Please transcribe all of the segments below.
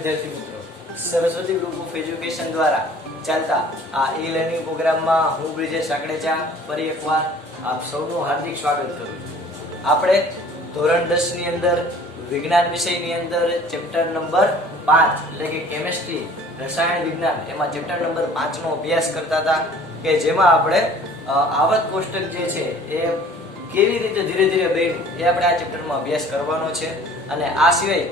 વિદ્યાર્થી મિત્રો, Saraswati group of education દ્વારા ચાલતા આ ઈ લર્નિંગ પ્રોગ્રામમાં હું બ્રિજેશ સાકડેચા ફરી એકવાર આપ સૌનું હાર્દિક સ્વાગત કરું છું। આપણે ધોરણ 10 ની અંદર વિજ્ઞાન વિષયની અંદર ચેપ્ટર નંબર 5 એટલે કે કેમિસ્ટ્રી રસાયણ વિજ્ઞાન એમાં ચેપ્ટર નંબર 5 નો અભ્યાસ કરતા હતા કે જેમાં આપણે આવર્ત કોષ્ટક જે છે એ કેવી રીતે ધીરે ધીરે બન્યું એ આપણે આ ચેપ્ટરમાં અભ્યાસ કરવાનો છે। અને આ સિવાય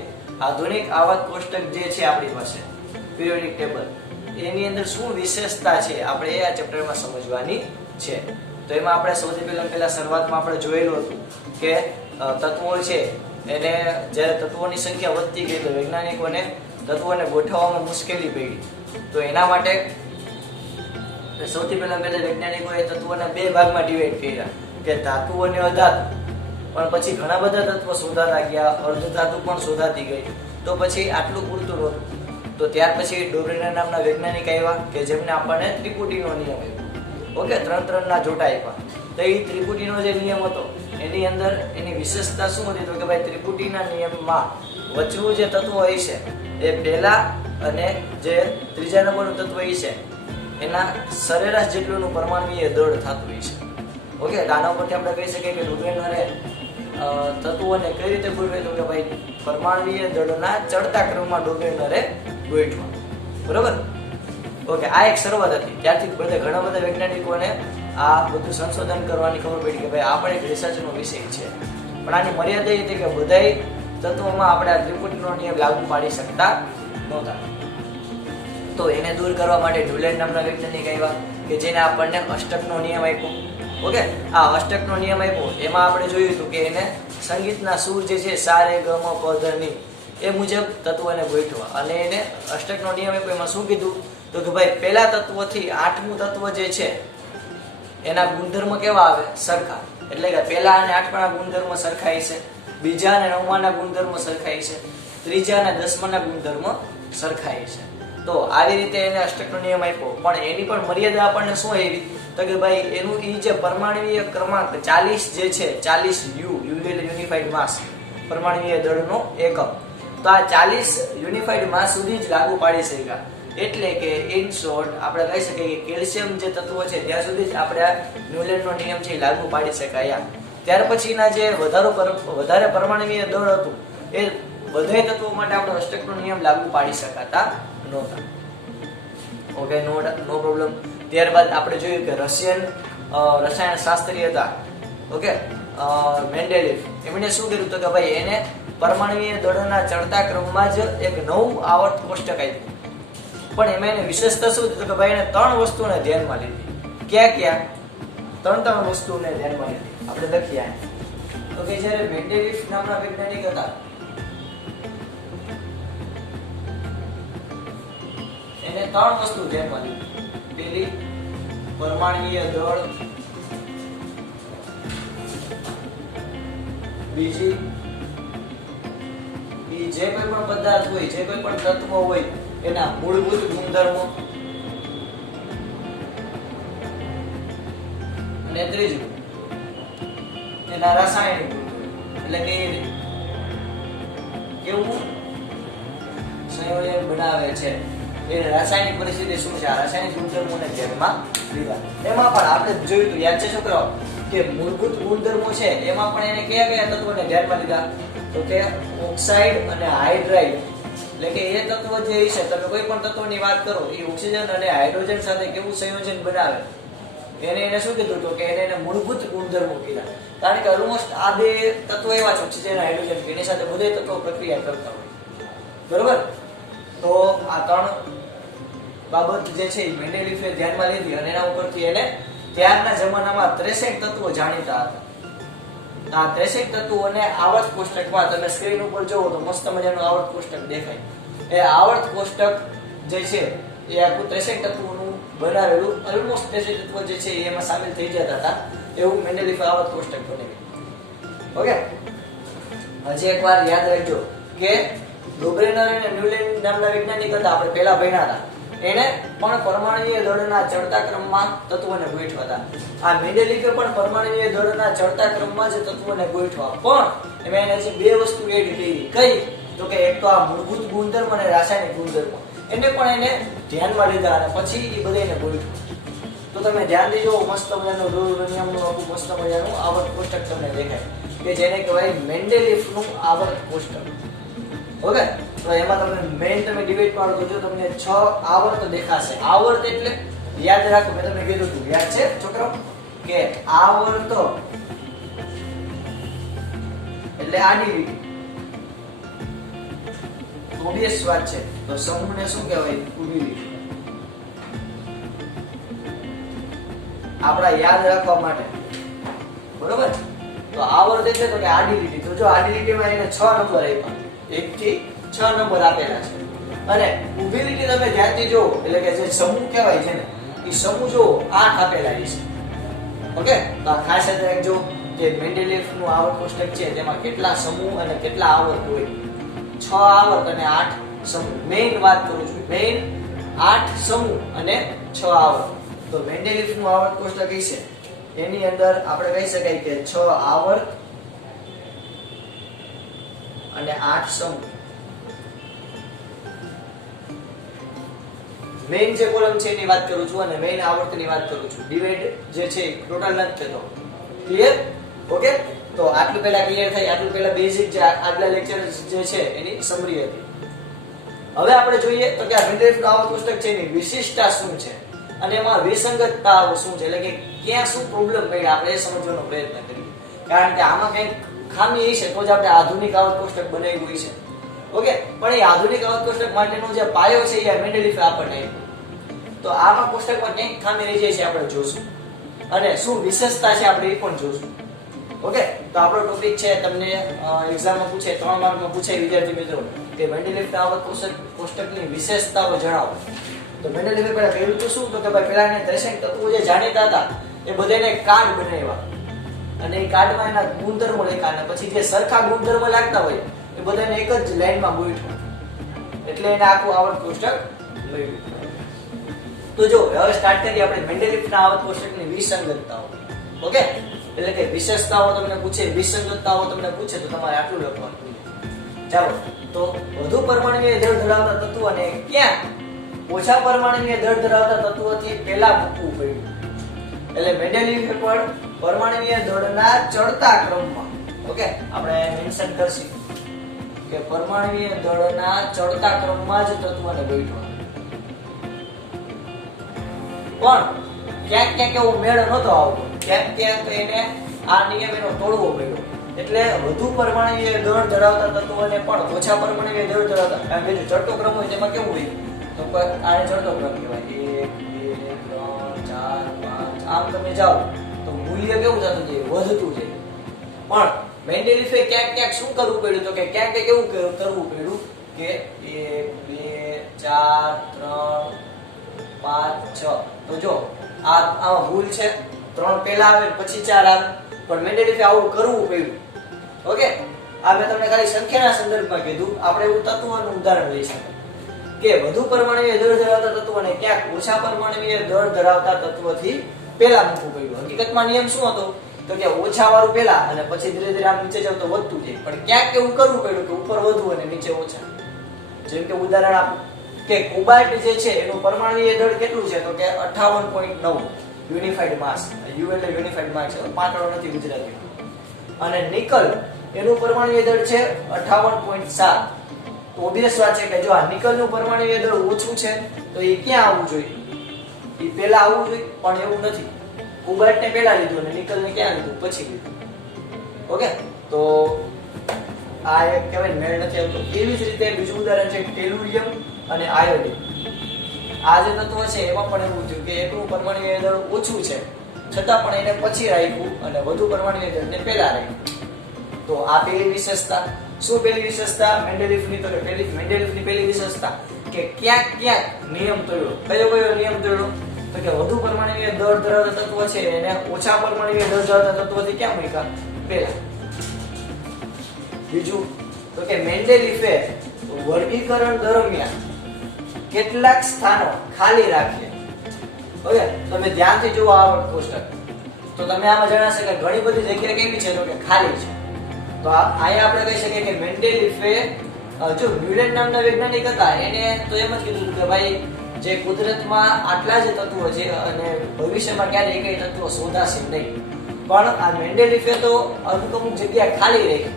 આધુનિક આવર્ત કોષ્ટક જે છે આપણી પાસે પિરિયોડિક ટેબલ એની અંદર શું વિશેષતા છે આપણે એ આ ચેપ્ટરમાં સમજવાની છે। તો એમાં આપણે સૌથી પહેલા શરૂઆતમાં આપણે જોયેલું હતું કે તત્વો છે એને જ્યારે તત્વોની સંખ્યા વધતી ગઈ તો વૈજ્ઞાનિકોને તત્વોને ગોઠવવામાં મુશ્કેલી પડી। તો એના માટે સૌથી પહેલા વૈજ્ઞાનિકોએ તત્વોને બે ભાગમાં ડિવાઈડ કર્યા કે ધાતુ અને અધાતુ। પણ પછી ઘણા બધા તત્વો શોધાતા ગયા, અર્ધ ધાતુ પણ શોધાતી ગઈ, તો પછી આટલું પૂરતું નહોતું। તો ત્યાર પછી ડોબ્રીનર નામના વૈજ્ઞાનિક આવ્યા કે જેમને આપણને ત્રિપુટીનો નિયમ આપ્યો। ઓકે, 3 ના જોટા આપ્યા। તો એ ત્રિપુટીનો જે નિયમ હતો એની અંદર એની વિશેષતા શું હતી? તો કે ભાઈ ત્રિપુટીના નિયમમાં વચલું જે તત્વ હોય છે એ પહેલા અને જે ત્રીજા નંબરનું તત્વ હોય છે એના સરેરાશ જેટલું પરમાણુય દળ થતું હોય છે। ઓકે, આના ઉપરથી આપણે કહી શકીએ કે ડોબ્રીનરે તત્વોને કઈ રીતે ગોઠવે? તો કે ભાઈ પરમાણુય દળના ચડતા ક્રમમાં ડોબ્રીનરે ગોઠવા, બરોબર? ઓકે, આ એક શરૂઆત હતી। ત્યારથી ઘણા બધા વૈજ્ઞાનિકોને આ બધું સંશોધન કરવાની ખબર પડી કે ભાઈ આ પણ એક રિસર્ચનો વિષય છે। પણ આની મર્યાદા એ હતી કે બધાય તત્વોમાં આપણે આ ત્રિપુટીનો નિયમ લાગુ પાડી શકતા નહોતા। તો એને દૂર કરવા માટે ડ્યુલેન નામના વૈજ્ઞાનિક આવ્યા કે જેને આપણને અષ્ટકનો નિયમ આપ્યો। ઓકે, આ અષ્ટકનો નિયમ આપ્યો એમાં આપણે જોયું હતું કે એને સંગીતના સૂર જે છે સા રે ગ મ પ ધ ની એ મુજબ તત્વોને ગોઠવા। અને એને અષ્ટકનો નિયમ આપ્યો એમાં શું કીધું? તો કે ભાઈ પહેલા તત્વથી 8મું તત્વ જે છે એના ગુણધર્મ કેવા આવે? સરખા। એટલે કે પહેલા અને 8માના ગુણધર્મ સરખાય છે, બીજા અને 9માના ગુણધર્મ સરખાય છે, ત્રીજા અને 10માના ગુણધર્મ સરખાય છે। તો આવી રીતે એને અષ્ટકનો નિયમ આપ્યો। પણ એની પણ મર્યાદા આપણને શું આવી? તો કે ભાઈ એનું એ જે પરમાણુય ક્રમાંક 40 જે છે, 40 યુ એટલે યુનિફાઈડ માસ, પરમાણુય દળનો એકમ, તો આ 40 યુનિફાઈડ માસ સુધી જ લાગુ પાડી શક્યા। એટલે કે ઇન શોર્ટ આપણે કહી શકીએ કે કેલ્શિયમ જે તત્વ છે ત્યાં સુધી જ આપણે આ ન્યુલેનનો નિયમ છે લાગુ પાડી શકાયા। ત્યાર પછીના જે વધારે પરમાણુય દળ હતું એ બધા તત્વો માટે આપણે અષ્ટકનો નિયમ લાગુ પાડી શકાતા નહોતા। ઓકે, નો પ્રોબ્લેમ। ત્યારબાદ આપણે જોયું કે રશિયન રસાયણ શાસ્ત્રી હતા, ઓકે, મેન્ડેલિફ, એમણે શું કર્યું? તો કે ભાઈ એને પરમાણુય દળના ચડતા ક્રમમાં જ એક નવું આવર્ત કોષ્ટક આપ્યું। પણ એમાં એની વિશેષતા શું હતી? તો કે ભાઈ એને 3 વસ્તુને ધ્યાનમાં લીધી। ક્યાં? 3 વસ્તુને ધ્યાનમાં લીધી। આપણે લખીએ તો કે જ્યારે મેન્ડેલિફ નામના વૈજ્ઞાનિક હતા એને 3 વસ્તુ ધ્યાનમાં લીધી। પહેલી, પરમાણુય દળ, બીજી જે કોઈ પણ પદાર્થ હોય, જે કોઈ પણ તત્વ હોય એના મૂળભૂત ગુણધર્મો, અને ત્રીજું એના રાસાયણિક ગુણધર્મો। એટલે કે કેવું સંયોજન બનાવે છે, એ રાસાયણિક પરિસ્થિતિ શું છે, આ રાસાયણિક ગુણધર્મોને ધ્યાનમાં લીધા। એમાં પણ આપણે જોયું હતું, યાદ છે છોકરાઓ, કે મૂળભૂત ગુણધર્મો છે એમાં પણ એને કયા તત્વોને ધ્યાનમાં લીધા? તો કે ઓક્સાઇડ અને હાઇડ્રાઇડ, એટલે કે એ તત્વ જે છે, તમે કોઈ પણ તત્વની વાત કરો એ ઓક્સિજન અને હાઇડ્રોજન સાથે કેવું સંયોજન બનાવે એને શું કીધું? તો કે એને મૂળભૂત ગુણધર્મો કીધા। કારણ કે ઓલમોસ્ટ આ બે તત્વો એવા છે, ઓક્સિજન અને હાઇડ્રોજન, એની સાથે બધા તત્વો પ્રક્રિયા કરતા હોય, બરોબર? તો આ 3 બાબત જે છે મેન્ડેલિફે ધ્યાનમાં લીધી અને એના ઉપરથી એને ત્યારના જમાનામાં 63 તત્વો જાણીતા હતા। આ 63 તત્વોને આવર્ત કોષ્ટકમાં તમે સ્ક્રીન ઉપર જોવો તો મસ્ત મજાનું આવર્ત કોષ્ટક દેખાય। એ આવર્ત કોષ્ટક જે છે એ આખું 63 તત્વોનું બનાવેલું, ઓલમોસ્ટ 63 તત્વો જે છે એમાં સામેલ થઈ જતા હતા એવું મેન્ડેલિફે આવર્ત કોષ્ટક બનાવ્યું। ઓકે, હજી એકવાર યાદ રાખજો કે ડોબ્રીનર અને ન્યુલેન નામના વૈજ્ઞાનિક હતા, આપણે પહેલા ભણ્યા હતા, એને પણ પરમાણુય દળના ચડતા ક્રમમાં તત્વોને ગોઠવતા। આ મેન્ડેલિફે પણ પરમાણુય દળના ચડતા ક્રમમાં જ તત્વોને ગોઠવા, પણ એમાં એને જે બે વસ્તુ એડ કરી, કઈ? તો કે એક તો આ મૂળભૂત ગુણધર્મ અને રાસાયણિક ગુણધર્મ એને પણ એને ધ્યાનમાં લીધા અને પછી એ બધાને ગોઠવ્યું. તો તમે ધ્યાનથી જો મસ્ત મજાનું રૂલ નિયમનું આખું મસ્ત મજાનું આવર્ત કોષ્ટક તમને દેખાય કે જેને કહેવાય મેન્ડેલિફનું આવર્ત કોષ્ટક. ઓકે, તો એમાં તમે મેઇન તમે ડિવાઇડ કરો તો જો તમને 6 આવર્ત દેખાશે. આવર્ત એટલે યાદ રાખો, મેં તમને કીધું હતું, યાદ છે છોકરાઓ કે આવર્ત એટલે આડી લીટી. ઓબવિયસ વાત છે. તો સમૂહને શું કહેવાય? ઊભી લીટી. આપડા યાદ રાખવા માટે, બરોબર? તો આવર્ત એટલે તો કે આડી લીટી. તો જો આડી લીટીમાં એને 6 નંબર આપ્યા, 1 થી 6 નંબર આપેલા છે. અને ઊભી લીટી તમે ધ્યાનથી જુઓ એટલે કે જે સમૂહ કહેવાય છે ને એ સમૂહ જો 8 આપેલા છે. ઓકે, તો આ ખાસ યાદ રાખજો કે મેન્ડેલિફનું આવર્ત કોષ્ટક છે તેમાં કેટલા સમૂહ અને કેટલા આવર્ત હોય. 6 આવર્ત અને 8 સમૂહ. મેઇન વાત કરું છું, મેઇન 8 સમૂહ અને 6 આવર્ત. તો મેન્ડેલિફનું આવર્ત કોષ્ટક છે એની અંદર આપણે કહી શકાય કે 6 આવર્ત અને 8 સમૂહ. મેઇન જે કોલમ છે એની વાત કરું છું અને મેઇન આવર્તની વાત કરું છું. ડિવાઇડ જે છે ટોટલ નથી થતો. ક્લિયર? ઓકે, તો આટલું પહેલા ક્લિયર થઈ. આટલું પહેલા બેઝિક જે આગલા લેક્ચર જે છે એની સમરી હતી. હવે આપણે જોઈએ તો કે આ મેન્ડેલિફનું આવર્ત કોષ્ટક છે એની વિશિષ્ટતા શું છે અને એમાં વિસંગતતાઓ શું છે, એટલે કે ક્યાં શું પ્રોબ્લેમ પડ્યા આપણે એ સમજવાનો પ્રયત્ન કરીએ. કારણ કે આમાં કંઈક ખામી છે તો જ આપણે આધુનિક આવર્ત કોષ્ટક બનાવ્યું છે. ઓકે, પણ એ આધુનિક આવર્ત કોષ્ટક માટેનો જે પાયો છે એ મેન્ડેલિફે આપણને આપ્યો. તો આમાં કોષ્ટકમાં ક્યાંક ખામી રહી જાય છે આપણે જોશું અને શું વિશેષતા છે આપણે એ પણ જોશું. ઓકે, તો આપણો ટોપિક છે તમને એક્ઝામમાં પૂછે, 3 માર્કમાં પૂછે વિદ્યાર્થી મિત્રો કે મેન્ડેલિફના આવર્ત કોષ્ટકની વિશેષતાઓ જણાવો. તો મેન્ડેલિફે પહેલા કહ્યું તો શું, તો કે ભાઈ પહેલા એને રાસાયણિક તત્વો જે જાણીતા હતા એ બધાને કાર્ડ બનાવ્યા અને એ કાર્ડમાં એના ગુણધર્મો લખ્યા અને પછી જે સરખા ગુણધર્મો લાગતા હોય એ બધાને એક જ લાઈનમાં ગોઠવ્યા. એટલે એને આખું આવર્ત કોષ્ટક મળ્યું. તો જો હવે સ્ટાર્ટ કરીએ આપણે મેન્ડેલિફના આવર્ત કોષ્ટકની વિસંગતતાઓ. ઓકે, એટલે કે વિશેષતાઓ તમને પૂછે, વિસંગતતાઓ તમને પૂછે તો તમારે આટલું લખવાનું. ચાલો, તો વધુ પરમાણુય દળ ધરાવતા તત્વો અને ક્યાં ઓછા પરમાણુય દળ ધરાવતા તત્વોથી પહેલા મૂકવું પડ્યું. એટલે મેન્ડેલિફે પણ પરમાણુય દળના ચડતા ક્રમમાં, ઓકે, આપણે મેન્શન કરશું કે પરમાણુય દળના ચડતા ક્રમમાં જ તત્વોને ગોઠવવા. પણ ક્યાંક ક્યાંક એવો મેળ નહોતો આવતો, ક્યાંક ક્યાંક એને આ નિયમ એનો તોડવો પડ્યો. એટલે વધુ પરમાણુય દળ ધરાવતા તત્વોને પણ ઓછા પરમાણુય દળ ધરાવતા, કારણ કે જો ચડતો ક્રમ હોય તેમાં કેવું હોય તો આને ચડતો ક્રમ કહેવાય. 1 2 3 4 5 આમ તમે જાઓ તો મૂલ્ય કેવું થતું જાય, વધતું જાય. પણ મેન્ડેલિફે ક્યાંક ક્યાંક શું કરવું પડ્યું તો કે ક્યાંક ક્યાંક એવું કરવું પડ્યું કે 1 2 4 3 5 6. તો જો આમાં ભૂલ છે, 3 પહેલા આવે પછી 4 આવે, પણ મેન્ડેલિફે આવું કરવું પડ્યું. ઓકે, આ મેં તમને ખાલી સંખ્યાના સંદર્ભમાં કીધું. આપણે એવું તત્વનું ઉદાહરણ લઈ શકીએ કે વધુ પરમાણુય દળ ધરાવતા તત્વોને ક્યાંક ઓછા પરમાણુય દળ ધરાવતા તત્વથી પહેલા મૂકવું પડ્યું. હકીકતમાં નિયમ શું હતો તો કે ઓછા વાળું પહેલા અને પછી ધીરે ધીરે આમ નીચે જાવ તો વધતું જાય. પણ ક્યાંક એવું કરવું પડ્યું કે ઉપર વધુ અને નીચે ઓછા. જેમ કે ઉદાહરણ આપું કે કોબાલ્ટ જે છે એનું પરમાણુય દળ કેટલું છે તો કે 58.9 યુનિફાઈડ માસ. યુ એટલે યુનિફાઈડ માસ છે, પાંતળો નથી ગુજરાતી. અને નિકલ એનું પરમાણુય દળ છે 58.7. તો ઓબવિયસ વાત છે કે જો આ નિકલનું પરમાણુય દળ ઓછું છે તો એ ક્યાં આવવું જોઈએ? એ પહેલા આવવું જોઈએ, પણ એવું નથી. કોબાલ્ટને પહેલા લીધું અને નિકલને ક્યાં લીધું? પછી લીધું. ઓકે, તો આ એક કહેવાય મેળ નથી આવતો. એવી જ રીતે બીજું ઉદાહરણ છે ટેલુરિયમ અને આયોડિન. આ જે તત્વ છે એમાં પણ એવું થયું કે એકનું પરમાણુય દળ ઓછું છે છતાં પણ એને પછી રાખ્યું અને વધુ પરમાણુય દળને પહેલા રાખ્યું. તો આ પહેલી વિશેષતા. શું પહેલી વિશેષતા મેન્ડેલિફની? તો કે મેન્ડેલિફની પહેલી વિશેષતા કે ક્યાંક ક્યાંક નિયમ તોડ્યો. કયો નિયમ તોડ્યો તો કે વધુ પરમાણુય દળ ધરાવતા તત્વ છે એને ઓછા પરમાણુય દળ ધરાવતા તત્વથી ક્યાં મૂક્યા? પહેલા. બીજું તો કે મેન્ડેલિફે વર્ગીકરણ દરમિયાન કેટલાક સ્થાનો ખાલી રાખ્યા. ઓકે, તમે ધ્યાનથી જુઓ આવર્ત કોષ્ટક તો તમે આમાં જણાશે કે ઘણી બધી જગ્યા કેવી છે તો કે ખાલી છે. તો અહીંયા આપણે કહી શકીએ કે મેન્ડેલિફે જો ન્યુલેન્ડ નામના વૈજ્ઞાનિક હતા, એને તો એમ જ કીધું કે ભાઈ જે કુદરતમાં આટલા જ તત્વો છે અને ભવિષ્યમાં ક્યારે એકય તત્વો શોધાશે નહીં. પણ આ મેન્ડેલીફે તો અમુક જગ્યા ખાલી રાખી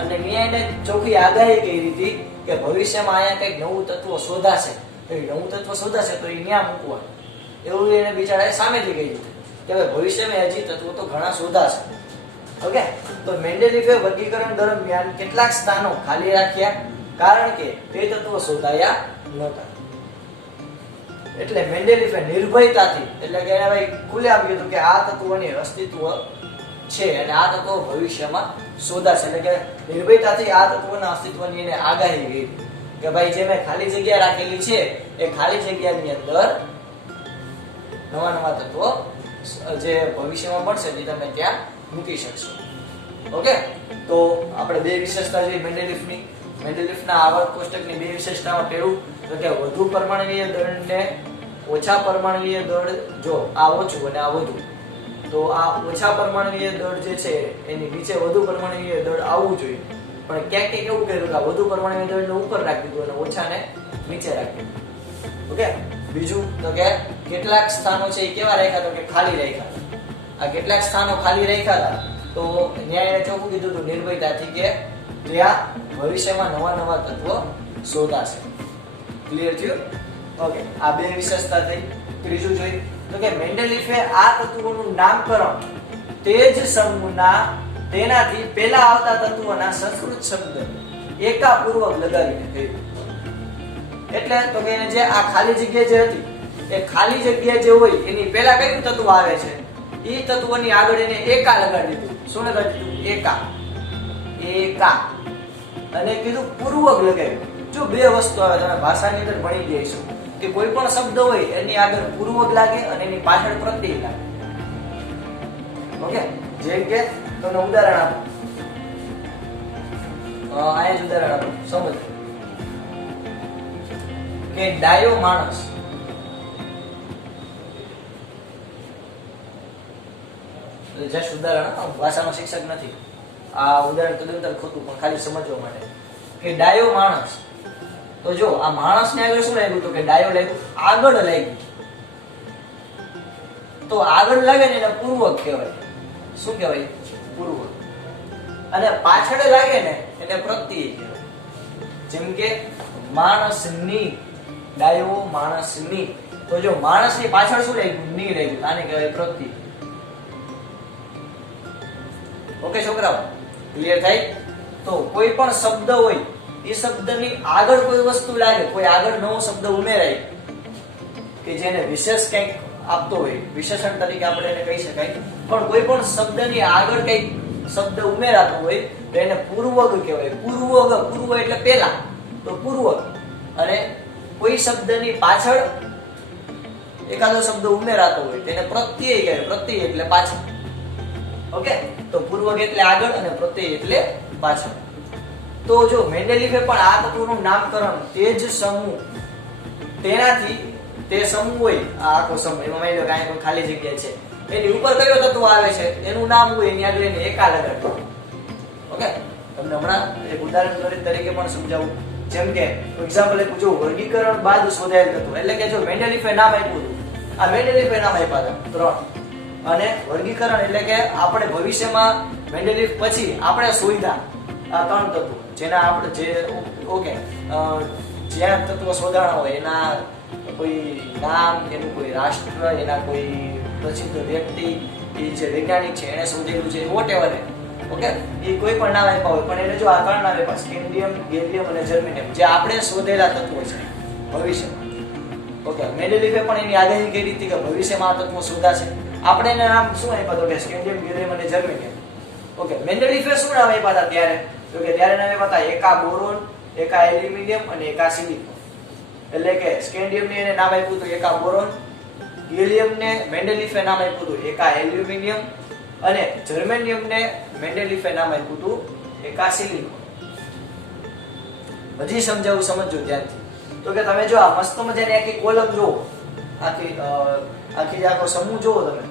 અને એને ચોખ્ખી આગાહી કરી હતી કે ભવિષ્યમાં અહીંયા કંઈક નવું તત્વ શોધાશે. નવું તત્વ શોધાશે તો એ ન્યા મૂકવા, એવું એને બિચારાએ સામેથી કહી દીધું કે હવે ભવિષ્યમાં હજી તત્વો તો ઘણા શોધાશે. ઓકે, તો મેન્ડેલીફે વર્ગીકરણ દરમિયાન કેટલાક સ્થાનો ખાલી રાખ્યા કારણ કે તે તત્વો શોધાયા નહોતા. એટલે મેન્ડેલીફે નિર્ભયતાથી, એટલે કે એને ભાઈ ખુલ્લે આમ કીધું કે આ તત્વોની અસ્તિત્વ છે અને આ તત્વો ભવિષ્યમાં શોધાશે. એટલે કે નિર્ભયતાથી આ તત્વોના અસ્તિત્વની એને આગાહી કરી કે ભાઈ જે મેં ખાલી જગ્યા રાખેલી છે એ ખાલી જગ્યાની અંદર નવા નવા તત્વો જે ભવિષ્યમાં મળશે તે તમે ત્યાં મૂકી શકશો. ઓકે, તો આપણે બે વિશેષતા જોઈ મેન્ડેલીફની. મેન્ડેલીફના આવર્ત કોષ્ટકની બે વિશેષતાઓ પહેલું તો કે વધુ પરમાણુકીય દળને ઓછા પરમાણુકીય દળ, જો આ ઓછું અને આ વધુ, તો આ ઓછા પરમાણુકીય દળ જે છે એની નીચે વધુ પરમાણુકીય દળ આવવું જોઈએ, પણ ક્યાંક ક્યાંક એવું કર્યું કે વધુ પરમાણુકીય દળને ઉપર રાખી દીધું અને ઓછાને નીચે રાખી દીધું. ઓકે, બીજું તો કે કેટલાક સ્થાનો છે એ કેવા રાખ્યા તો કે ખાલી રાખ્યા. આ કેટલાક સ્થાનો ખાલી રાખ્યા હતા તો ન્યાયે ચોખ્ખું કીધું હતું નિર્ભયતાથી કે ત્યાં ભવિષ્યમાં નવા નવા તત્વો શોધાશે. ક્લિયર થયું? ઓકે, આ બે વિશેષતા થઈ. ત્રીજું જોઈ તો કે મેન્ડેલીફે આ તત્વોનું નામકરણ તે જ સમૂહના તેનાથી પહેલા આવતા તત્વોના સંસ્કૃત શબ્દ એકાપૂર્વક લગાવીને કર્યું. એટલે તો કે જે આ ખાલી જગ્યા જે હતી એ ખાલી જગ્યા જે હોય એની પહેલા કયું તત્વ આવે છે એ તત્વની આગળ એને એકા લગાડી દીધું. શું લગાડી દીધું? એકા. એકા અને કીધું પૂર્વક લગાવ્યું. જો બે વસ્તુ આવે, તમે ભાષાની અંદર ભણી ગયા છો કે કોઈ પણ શબ્દ હોય એની આગળ પૂર્વક લાગે અને એની પાછળ પ્રત્યય લાગે. ઓકે, જેમ કે તમને ઉદાહરણ આપો, અહીંયા જ ઉદાહરણ આપો, સમજો કે ડાયો માણસ. જસ્ટ ઉદાહરણ, ભાષાનો શિક્ષક નથી, આ ઉદાહરણ તદ્દન ખોટું પણ ખાલી સમજવા માટે કે ડાયો માણસ. તો જો આ માણસને આગળ શું લાગ્યું તો કે ડાયો લાગ્યું, આગળ લાગ્યું. તો આગળ લાગે ને એને પૂર્વક કહેવાય. શું કહેવાય? પૂર્વક. અને પાછળ લાગે ને એને પ્રત્યય કહેવાય. જેમ કે માણસની, ડાયો માણસની. તો જો માણસની પાછળ શું લાગ્યું? ની લાગ્યું, આને કહેવાય પ્રત્યય. ઓકે છોકરાઓ, ક્લિયર થાય? તો કોઈ પણ શબ્દ હોય એ શબ્દની આગળ કોઈ વસ્તુ લાગે, કોઈ આગળ નવો શબ્દ ઉમેરાય કે જેને વિશેષ કંઈક આપતો હોય, વિશેષણ તરીકે આપણે એને કહી શકાય. પણ કોઈ પણ શબ્દની આગળ કંઈક શબ્દ ઉમેરાતો હોય તો એને પૂર્વગ કહેવાય. પૂર્વગ, પૂર્વ એટલે પહેલા, તો પૂર્વગ. અને કોઈ શબ્દની પાછળ એકાદો શબ્દ ઉમેરાતો હોય તેને પ્રત્યય કહેવાય. પ્રત્યય એટલે પાછળ. ઓકે, તો પૂર્વક એટલે આગળ અને પ્રત્યય એટલે પાછળ. તો જો મેન્ડેલીફે પણ આ તત્વોનું નામકરણ તે જ સમૂહ તેનાથી, તે સમૂહ હોય આ આખો સમૂહ, એમાં માની લો કે કોઈ ખાલી જગ્યા છે એની ઉપર કયો તત્વ આવે છે એનું નામ હોય એની આગળ એને એકા લગાડો. ઓકે, તમને હમણાં એક ઉદાહરણ તરીકે પણ સમજાવું. જેમ કે એક્ઝામ્પલ એક જો વર્ગીકરણ બાદ શોધાયેલ તત્વ, એટલે કે જો મેન્ડેલીફે નામ આપ્યું હતું, આ મેન્ડેલીફે નામ આપ્યા હતા 3, અને વર્ગીકરણ એટલે કે આપણે ભવિષ્યમાં મેન્ડેલીફ પછી આપણે શોધ્યા આ 3 તત્વો જેના આપણે જે ઓકે જ્યાં તત્વ શોધાણા હોય એના કોઈ નામ, એનું કોઈ રાષ્ટ્ર, એના કોઈ પ્રસિદ્ધ વ્યક્તિ, એ જે વૈજ્ઞાનિક છે એને શોધેલું છે, વોટ એવર. ઓકે, એ કોઈ પણ નામ આપ્યા હોય પણ એને જો આ 3 નામ આપ્યા, સ્કેન્ડિયમ, ગેલિયમ અને જર્મેનિયમ, જે આપણે શોધેલા તત્વો છે ભવિષ્યમાં. ઓકે, મેન્ડેલીફે પણ એની આગાહી કરી હતી કે ભવિષ્યમાં આ તત્વો શોધાશે. આપણે એના નામ શું આપ્યા તો કે સ્કેન્ડિયમ, ગેલિયમ અને જર્મેનિયમ. ઓકે, મેન્ડેલીફે શું નામ આપ્યા હતા ત્યારે તો કે ત્યારે નામ આપ્યા હતા એકા બોરોન, એકા એલ્યુમિનિયમ અને એકા સિલિકોન. એટલે કે સ્કેન્ડિયમ ને એને નામ આપ્યું હતું એકા બોરોન, ગેલિયમ ને મેન્ડેલીફે નામ આપ્યું હતું એકા એલ્યુમિનિયમ અને જર્મેનિયમ ને મેન્ડેલીફે નામ આપ્યું હતું એકા સિલિકોન. હજી સમજાવું, સમજજો ધ્યાનથી. તો કે તમે જો આ મસ્ત મજાની આખી કોલમ જુઓ, આખી આખો સમૂહ જુઓ તમે.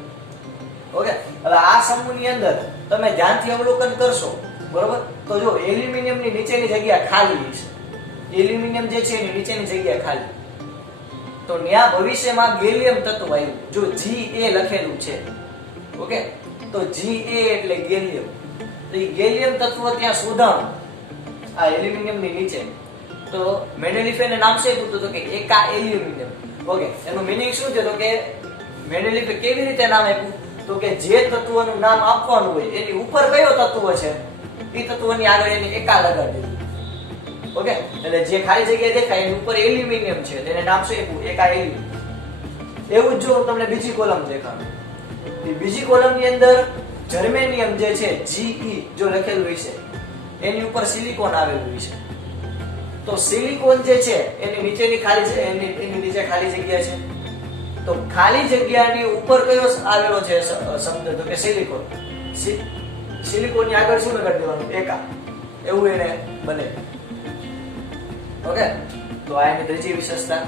ઓકે, હવે આ સમૂહની અંદર તમે ધ્યાનથી અવલોકન કરશો, બરોબર? તો જો એલ્યુમિનિયમ ની નીચેની જગ્યા ખાલી છે, એલ્યુમિનિયમ જે છે એની નીચેની જગ્યા ખાલી, તો ત્યાં ભવિષ્યમાં ગેલિયમ તત્વ આવ્યું. જો Ga લખેલું છે, ઓકે, તો Ga એટલે ગેલિયમ. તો એ ગેલિયમ તત્વ ત્યાં શોધાણું આ એલ્યુમિનિયમ ની નીચે. તો મેન્ડેલિફે નામ શું આપ્યું હતું કે એકા એલ્યુમિનિયમ. ઓકે, એનું મીનિંગ શું છે? તો કે મેન્ડેલિફે કેવી રીતે નામ આપ્યું? તો કે જે તત્વનું નામ આપવાનું હોય એની ઉપર કયો તત્વ છે એ તત્વની આગળ એને એકા લગાડી દીધું. ઓકે, એટલે જે ખાલી જગ્યા દેખાય એની ઉપર એલ્યુમિનિયમ છે, તેને નામ શું આપ્યું? એકા એલ્યુમિનિયમ. એવું જ જો હું તમને બીજી કોલમ દેખાડું, એ બીજી કોલમની અંદર જર્મેનિયમ જે છે Ge જો લખેલું હોય છે એની ઉપર સિલિકોન આવેલું હોય છે. તો સિલિકોન જે છે એની નીચેની ખાલી એની નીચે ખાલી જગ્યા છે. તો ખાલી જગ્યાની ઉપર કયો આવેલો છે શબ્દ? તો કે સિલિકોન. સિલિકોનની આગળ શું લગાડી દેવાનું? એકા. એવું એને બને. ઓકે, તો આ એની ત્રીજી વિશેષતા.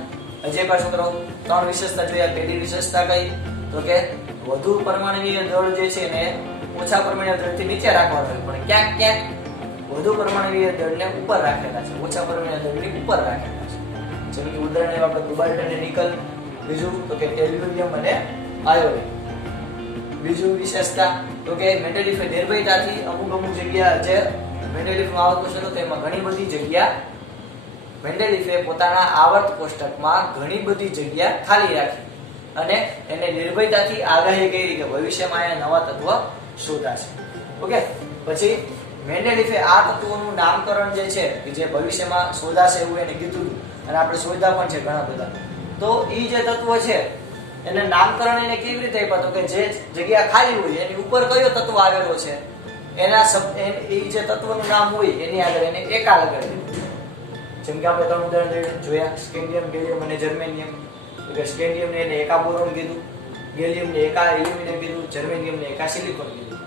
હજી એકવાર છોકરાઓ 3 વિશેષતા જોયા. પહેલી વિશેષતા કઈ? તો કે વધુ પરમાણુય દળ જે છે ને ઓછા પરમાણુય દળથી નીચે રાખવાનો હોય, પણ ક્યાંક ક્યાંક વધુ પરમાણુય દળને ઉપર રાખેલા છે, ઓછા પરમાણુય દળની ઉપર રાખેલા છે. જેમ કે ઉદાહરણ એવા આપણે કોબાલ્ટ અને નિકલ. બીજું તો કે એલ્યુમિનિયમ અને આયોડિન. બીજું વિશેષતા તો કે મેન્ડેલિફે નિર્ભયતાથી અમુક જગ્યા જે મેન્ડેલિફમાં આવર્ત કોષ્ટક હતો એમાં ઘણી બધી જગ્યા મેન્ડેલિફે પોતાના આવર્ત કોષ્ટકમાં ઘણી બધી જગ્યા ખાલી રાખી અને એને નિર્ભયતાથી આગાહી કરી કે ભવિષ્યમાં આ નવા તત્વ શોધાશે. ઓકે, પછી મેન્ડેલિફે આ તત્વોનું નામકરણ જે છે કે જે ભવિષ્યમાં શોધાશે એવું એને કીધું અને આપણે શોધ્યા પણ છે ઘણા બધા. તો એ જે તત્વ છે એને નામકરણ એને કેવી રીતે આપ્યા? તો કે જે જગ્યા ખાલી હોય એની ઉપર કયો તત્વ આવેલો છે એના એ જે તત્વનું નામ હોય એની આગળ એને એકા લગાડી દીધું. જેમ કે આપણે 3 ઉદાહરણ જોયા, સ્કેન્ડિયમ, ગેલિયમ અને જર્મેનિયમ. તો કે સ્કેન્ડિયમને એને એકા બોરોન કીધું, ગેલિયમને એકા એલ્યુમિનિયમ કીધું, જર્મેનિયમને એકા સિલિકોન કીધું.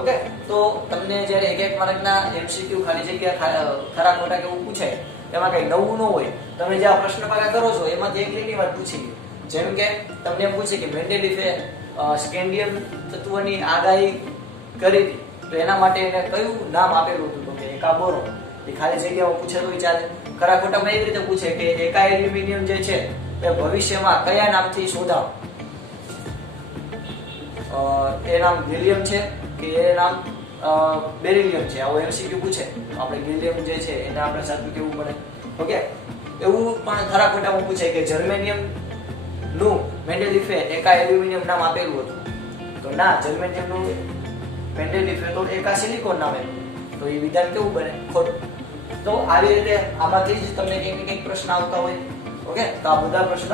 ઓકે, તો તમને જ્યારે એક માર્કના MCQ ખાલી જગ્યા ખરા ખોટા કેવું પૂછાય એમાં કઈ નવું ન હોય. તમે જે આ પ્રશ્ન પાકા કરો છો એમાંથી એક લીટી વાત પૂછી ગઈ. જેમ કે તમને એમ પૂછે કે મેન્ડેલિફે સ્કેન્ડિયમ તત્વની આગાહી કરી હતી, તો એના માટે એને કયું નામ આપેલું હતું? તો કે એકા બોરોન. એ ખાલી જગ્યામાં પૂછે તો ચાલે. ખરા ખોટામાં એવી રીતે પૂછે કે એકા એલ્યુમિનિયમ જે છે એ ભવિષ્યમાં કયા નામથી શોધાવ? એ નામ ગેલિયમ છે કે એ નામ બેરિલિયમ છે? આવો MCQ પૂછે આપણે ગેલિયમ જે છે એને આપણે સાચું કેવું પડે. ઓકે, એવું પણ ખરા ખોટામાં પૂછે કે જર્મેનિયમ નું મેન્ડેલિફે એકા એલ્યુમિનિયમ નામ આપેલું હતું, તો ના, જર્મેનિયમ નું મેન્ડેલિફે તો એકા સિલિકોન નામ આપ્યું, તો એ વિધાન કેવું બને? ખોટું. તો આવી રીતે આમાંથી જ તમને કંઈક ને કંઈક પ્રશ્ન આવતા હોય. ઓકે, તો આ બધા પ્રશ્ન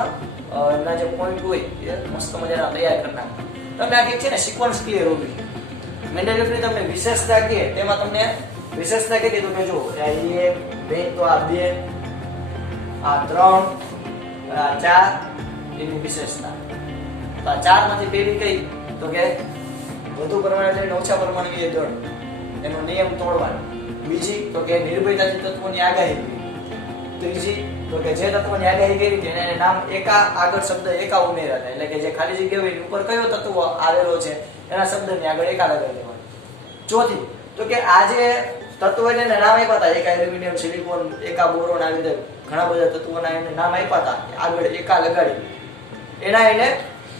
ના જે પોઈન્ટ હોય એ મસ્ત મજાના તૈયાર કરી નાખો. તમને આ કંઈક છે ને સિક્વન્સ ક્લિયર હોવી. મેન્ડેલિફની તમને વિશેષતા કહે તેમાં તમને વિશેષતા કહી દીધું કે જો આ 1 2 તો આ 2 આ 3 આ 4 એની વિશેષતા. તો આ 4 માંથી પહેલી કઈ? તો કે વધુ પરમાણુ અને ઓછા પરમાણુય દળ એનો નિયમ તોડવાનો. બીજી તો કે નિર્ભયતાથી તત્વોની આગાહી. ત્રીજી તો કે જે તત્વની આગાહી કરી હતી એને નામ એકા આગળ શબ્દ એકા ઉમેર્યા હતા, એટલે કે જે ખાલી જગ્યા હોય એની ઉપર કયો તત્વ આવેલો છે એના શબ્દની આગળ એકા લગાડી દેવાનો. ચોથી તો કે આ જે તત્વ એને નામ આપ્યા હતા એકા એલ્યુમિનિયમ, સિલિકોન, એકા બોરોન, આવી રીતે ઘણા બધા તત્વોના એને નામ આપ્યા હતા, આગળ એકા લગાડી એના એને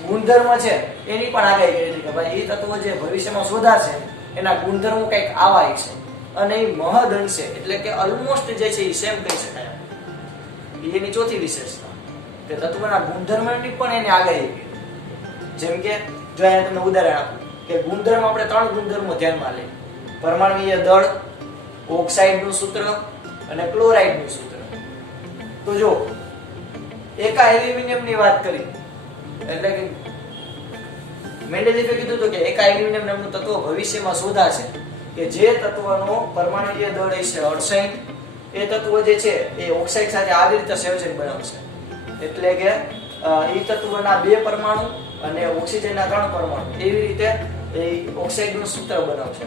ગુણધર્મ છે એની પણ આગાહી કરી હતી કે ભાઈ એ તત્વો જે ભવિષ્યમાં શોધાશે એના ગુણધર્મો કંઈક આવા છે અને એ મહદ અંશે એટલે કે ઓલમોસ્ટ જે છે એ સેમ કહી શકાય. એની ચોથી વિશેષતા કે તત્વના ગુણધર્મની પણ એને આગાહી કરી. જેમ કે જો અહીંયા તમને ઉદાહરણ આપું કે ગુણધર્મ આપણે 3 ગુણધર્મો ધ્યાનમાં લઈએ: પરમાણુય દળ, ઓક્સાઇડનું સૂત્ર અને ક્લોરાઇડનું સૂત્ર. તો જો એકા એલ્યુમિનિયમની વાત કરી એટલે કે મેન્ડેલિફે કીધું હતું કે એકા એલ્યુમિનિયમ નામનું તત્વ ભવિષ્યમાં શોધાશે કે જે તત્વનો પરમાણુય દળ હશે 68, એ તત્વ જે છે એ ઓક્સાઇડ સાથે આવી રીતે સંયોજન બનાવશે. એટલે કે એ તત્વના 2 પરમાણુ અને ઓક્સિજનના 3 પરમાણુ એવી રીતે એ ઓક્સાઇડનું સૂત્ર બનાવશે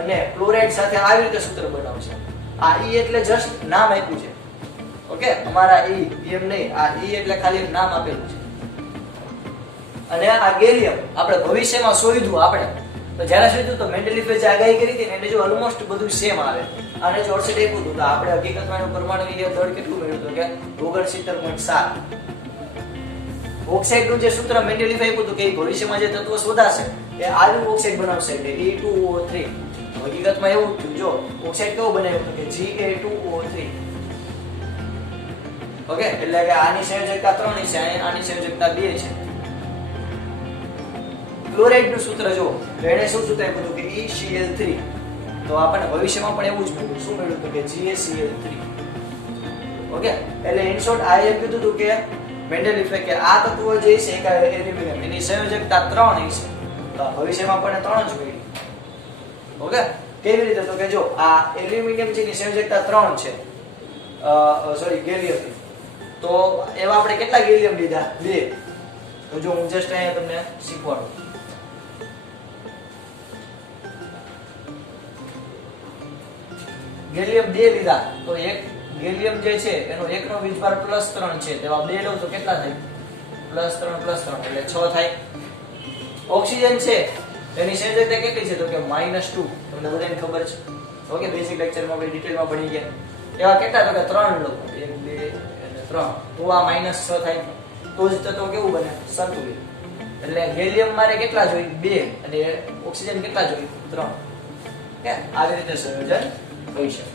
અને ક્લોરાઇડ સાથે આવી રીતે સૂત્ર બનાવશે. આ E એટલે જસ્ટ નામ આપ્યું છે. ઓકે, અમારા E એમ નહીં, આ E એટલે ખાલી નામ આપેલું છે. અને આ ગેલિયમ આપણે ભવિષ્યમાં શોધ્યું આપણે તો જ્યારે સુધી તો મેન્ડેલિફે જે આગાહી કરી હતી ને એને જો ઓલમોસ્ટ બધું સેમ આવે. અને જો ઓર્સેટ આપ્યું હતું તો આપણે હકીકતમાં એનું પરમાણુ દળ કેટલું મેળવ્યું હતું કે 69.7. ઓક્સાઇડનું જે સૂત્ર મેન્ડેલિફે આપ્યું હતું કે ભવિષ્યમાં જે તત્વો શોધાશે એ આનું ઓક્સાઇડ બનાવશે એટલે E2O3. હકીકતમાં એવું થયું જો ઓક્સાઇડ કેવો બનાવ્યો હતો કે Ga2O3. ઓકે એટલે કે આની સંયોજકતા 3 છે આની સંયોજકતા 2 છે. ક્લોરાઇડ નું સૂત્ર જો એને શું સૂત્ર આપ્યું હતું કે ECl3. તો આપણને ભવિષ્યમાં પણ એવું જ મળ્યું. શું મળ્યું હતું કે GaCl3. ઓકે એટલે ઇન શોર્ટ આ એમ કીધું હતું કે મેન્ડેલિફે કે આ તત્વો જે છે કે એલ્યુમિનિયમ એની સંયોજકતા 3 છે. તો ભવિષ્યમાં પણ 3 જ મળી. ઓકે કેવી રીતે તો કે જો આ એલ્યુમિનિયમ છે એની સંયોજકતા 3 છે. Sorry gallium. તો એવા આપણે કેટલા ગેલિયમ લીધા? 2. તો જો હું જસ્ટ અહીંયા તમને શીખવાડું. ગેલિયમ 2 લીધા તો એક ગેલિયમ જે છે એનો એકનો વીજભાર +3 છે. તેવા 2 લઉં તો કેટલા થાય? +3 એટલે 6 થાય. ઓક્સિજન છે એની સંયોજકતા કેટલી છે તો કે -2. તમને બધાને ખબર છે. ઓકે બેઝિક લેક્ચરમાં આપણે ડિટેલમાં ભણી ગયા. એવા કેટલા તો કે 3 લો. 1 2 અને 3. તો આ -6 થાય. તો જ તત્વ કેવું બને? સંતુલિત. એટલે ગેલિયમ મારે કેટલા જોઈએ? 2 અને ઓક્સિજન કેટલા જોઈએ? 3. કે આવી રીતે સંયોજન હોઈ શકે.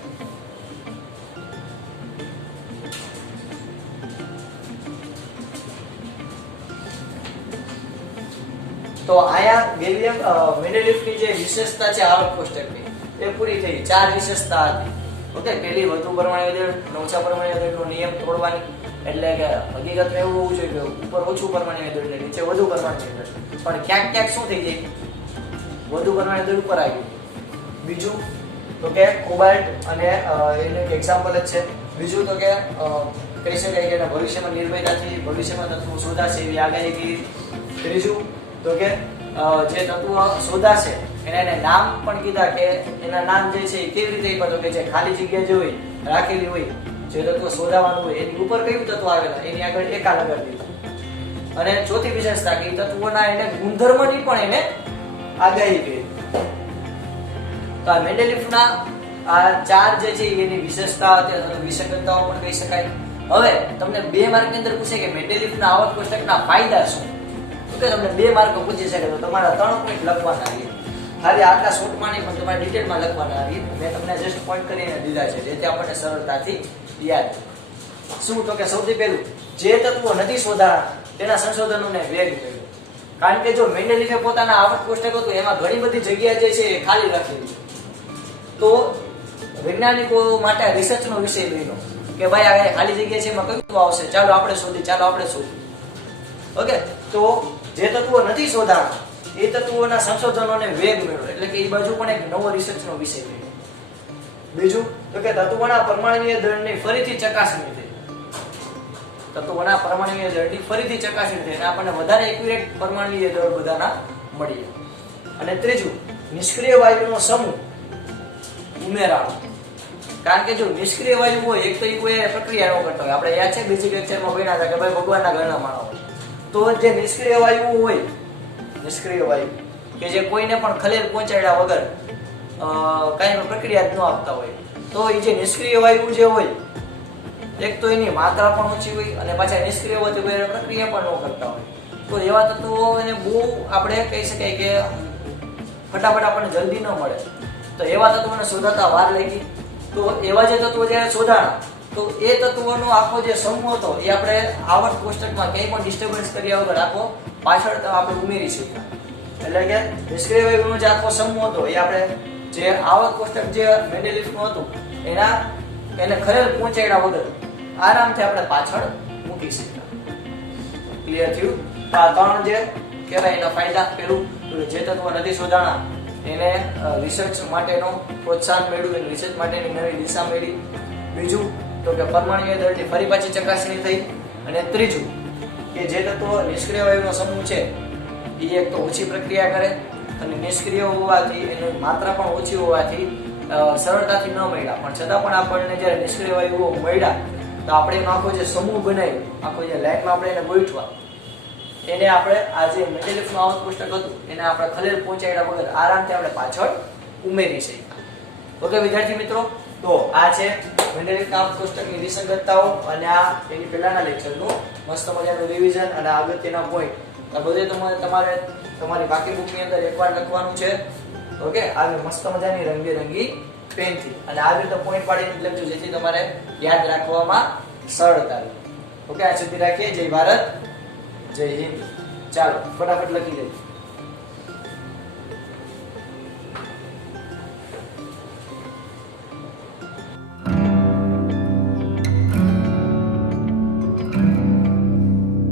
તો આયા ગેલિયમ મેન્ડેલિફની જે વિશેષતા છે આવર્ત કોષ્ટકની એ પૂરી થઈ. 4 વિશેષતા હતી. ઓકે પહેલી વધુ પરમાણુ દળ અને ઓછા પરમાણુ દળનો નિયમ તોડવાની. એટલે કે હકીકતમાં એવું હોવું જોઈએ કે ઉપર ઓછું પરમાણુ દળ ને નીચે વધુ પરમાણુ દળ. પણ ક્યાંક ક્યાંક શું થઈ જાય? વધુ પરમાણુ દળ ઉપર આવી ગયું. બીજું તો કે કોબાલ્ટ અને એનું એક એક્ઝામ્પલ જ છે. બીજું તો કે કહી શકાય કે ભવિષ્યમાં નિર્ભયતાથી ભવિષ્યમાં તત્વો શોધાશે એવી આગાહી કરી. ત્રીજું તો કે જે તત્વો શોધાશે એને નામ પણ કીધા કે એના નામ જે છે એ કેવી રીતે આપ્યા તો કે જે ખાલી જગ્યા જે હોય રાખેલી હોય જે તત્વ શોધાવાનું હોય એની ઉપર કયું તત્વ આવેલા એની આગળ એકા લગાડી દીધું. અને ચોથી વિશેષતા કે તત્વોના એને ગુણધર્મની પણ એને આગાહી કરી. તો આ મેન્ડેલિફના આ 4 જે છે એની વિશેષતા અથવા વિશેષતાઓ પણ કહી શકાય. હવે તમને 2 માર્કની અંદર પૂછે કે મેન્ડેલિફના આવર્ત કોષ્ટકના ફાયદા શું? તો કે તમને 2 માર્ક પૂછી શકે તો તમારા 3 પોઈન્ટ લખવાના છે. ખાલી આટલા શોર્ટમાં નહીં પણ તમારે ડિટેલમાં લખવાના આવી. મેં તમને જસ્ટ પોઈન્ટ કરીને દીધા છે જેથી આપણને સરળતાથી યાદ. શું તો કે સૌથી પહેલું જે તત્વો નથી શોધાણા તેના સંશોધનોને વેગ મળ્યો. કારણ કે જો મેન્ડેલિફે પોતાના આવર્ત કોષ્ટક હતું એમાં ઘણી બધી જગ્યા જે છે એ ખાલી રાખેલી. તો વૈજ્ઞાનિકો માટે રિસર્ચનો વિષય બન્યો કે ભાઈ આ ખાલી જગ્યા છે એમાં કયું આવશે, ચાલો આપણે શોધીએ. ઓકે તો જે તત્વો નથી શોધાણા એ તત્વોના સંશોધનોને વેગ મળ્યો. એટલે કે એ બાજુ પણ એક નવો રિસર્ચનો વિષય બન્યો. બીજું તો કે તત્વોના પરમાણુય દળની ફરીથી ચકાસણી થઈ. અને આપણને વધારે એક્યુરેટ પરમાણુય દળ બધાના મળ્યા. અને ત્રીજું નિષ્ક્રિય વાયુનો સમૂહ ઉમેરાણો. કારણ કે જો નિષ્ક્રિય વાયુ હોય એક તો એ કોઈ પ્રક્રિયા ન કરતા હોય. આપણે યાદ છે બેઝિક લેક્ચરમાં ભણ્યા હતા કે ભાઈ ભગવાનના ઘરના માણસ હોય. તો જે નિષ્ક્રિય વાયુ હોય કે જે કોઈને પણ ખલેલ પહોંચાડ્યા વગર કઈ પણ પ્રક્રિયા ન આપતા હોય તો એ જે નિષ્ક્રિય વાયુ જે હોય એક તો એની માત્રા પણ ઓછી હોય અને પાછા નિષ્ક્રિય હોય તો પ્રક્રિયા પણ ન કરતા હોય. તો એવા તત્વોને બહુ આપણે કહી શકાય કે ફટાફટ આપણને જલ્દી ન મળે. તો એવા તત્વોને શોધાતા વાર લાગી. તો એવા જે તત્વો જ્યારે શોધાણા તો એ તત્વોનો આખો જે સમૂહ હતો એ આપણે આવર્ત કોષ્ટકમાં કંઈ પણ ડિસ્ટર્બન્સ કર્યા વગર આખો પાછળ આપણે ઉમેરી શક્યા. એટલે કે નિષ્ક્રિય વાયુનો જે આખો સમૂહ હતો એ આપણે જે આવર્ત કોષ્ટક જે મેન્ડેલિફનું હતું એને ખલેલ પહોંચાડ્યા વગર આરામથી આપણે પાછળ મૂકી શક્યા. ક્લિયર થયું? આ 3 જે કહેવાય એના ફાયદા. પેલું જે તત્વો નથી શોધાણા એને રિસર્ચ માટેનો પ્રોત્સાહન મળ્યું, એને રિસર્ચ માટેની નવી દિશા મળી. બીજું તો કે પરમાણુય દળની ફરી પાછી ચકાસણી થઈ. અને ત્રીજું કે જે તત્વો નિષ્ક્રિય વાયુનો સમૂહ છે એ એક તો ઓછી પ્રક્રિયા કરે અને નિષ્ક્રિય હોવાથી એની માત્રા પણ ઓછી હોવાથી સરળતાથી ન મળ્યા. પણ છતાં પણ આપણને જ્યારે નિષ્ક્રિય વાયુઓ મળ્યા તો આપણે એનો આખો જે સમૂહ બનાવ્યો, આખો જે લાઈનમાં આપણે એને ગોઠવા એને આપણે આ જે મેન્ડેલિફનું આવક કોષ્ટક હતું એને આપણે ખલેલ પહોંચાડ્યા વગર આરામથી આપણે પાછળ ઉમેરી શકીએ. ઓકે વિદ્યાર્થી મિત્રો, તો આ છે મેન્ડેલિફના આવક કોષ્ટકની વિસંગતતાઓ અને આ એની પહેલાના લેક્ચરનું મસ્ત મજાનું રિવિઝન અને અગત્યના પોઈન્ટ. આ બધે તમારે તમારી બાકી બુકની અંદર એકવાર લખવાનું છે. ઓકે, આવી મસ્ત મજાની રંગબેરંગી પેનથી અને આવી રીતે પોઈન્ટ પાડીને લખજો જેથી તમારે યાદ રાખવામાં સરળતા રહે. ઓકે, આ સુધી રાખીએ. જય ભારત, જય હિન્દ. ચાલો ફટાફટ લખી દઈએ.